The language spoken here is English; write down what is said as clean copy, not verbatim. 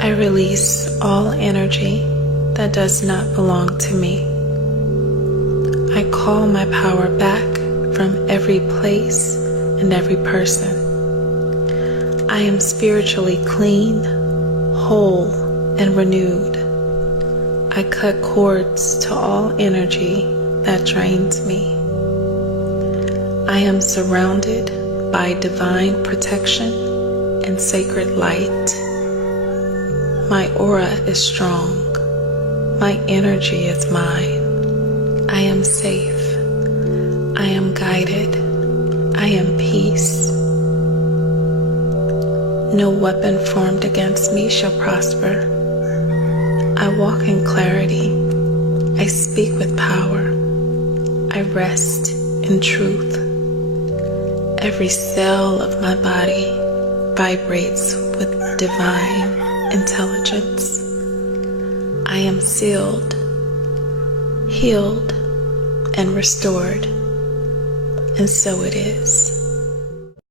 I release all energy that does not belong to me. I call my power back from every place and every person. I am spiritually clean, whole, and renewed. I cut cords to all energy that drains me. I am surrounded by divine protection and sacred light. My aura is strong. My energy is mine. I am safe. I am guided. I am peace. No weapon formed against me shall prosper. I walk in clarity. I speak with power. I rest in truth. Every cell of my body vibrates with divine intelligence. I am sealed, healed, and restored, and so it is.